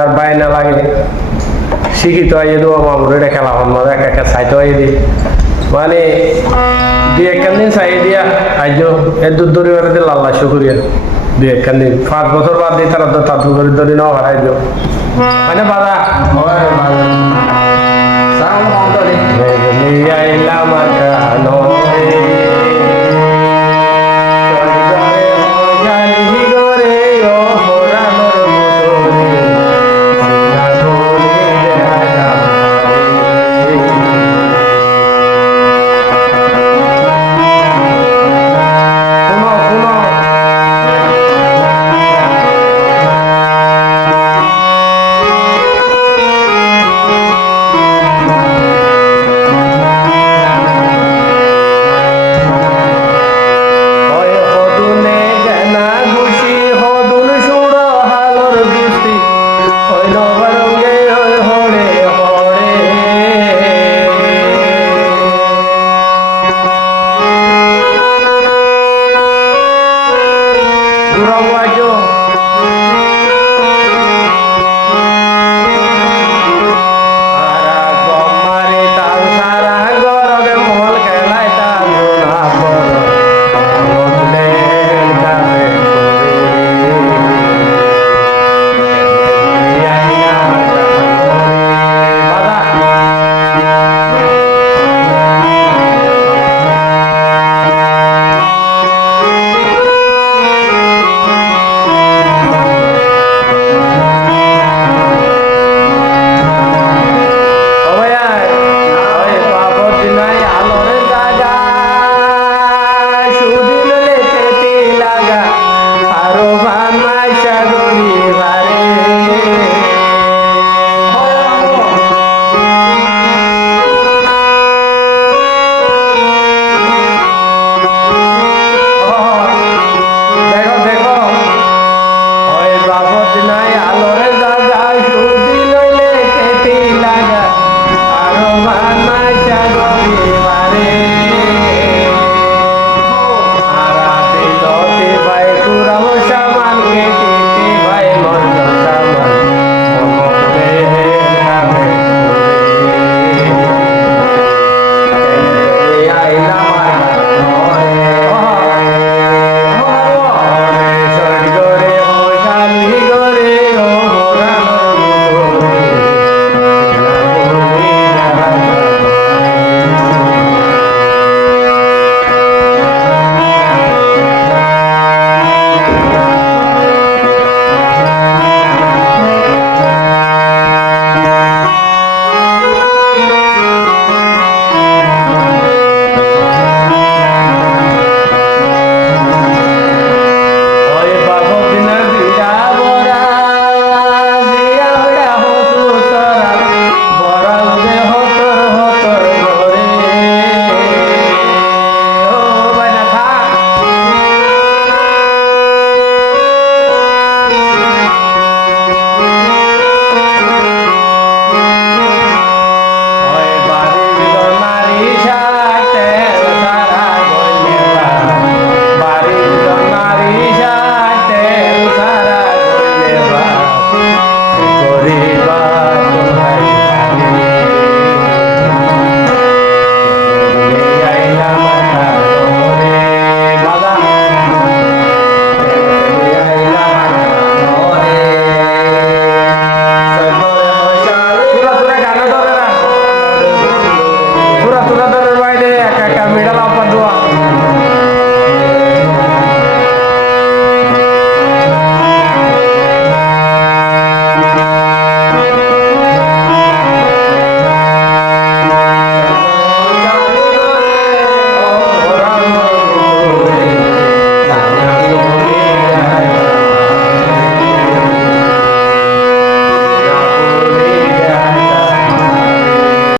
আর বাইনা লাগে শিক্ষিত হয়ে দেবো মামুর এটা খেলা হন মজা একটা সাইতে হয়ে দিই মানে দুই একখান দিন চাই দিয়া আইজ এর দূর দূরে করে দিল আল্লাহ শুক্রিয়া দুই একখান দিন 5 বছর বাদ দিয়ে তারা তো তার দূরে দূরে নাও হারাই দিও মানে বাধা Sao không có đi? আইলাম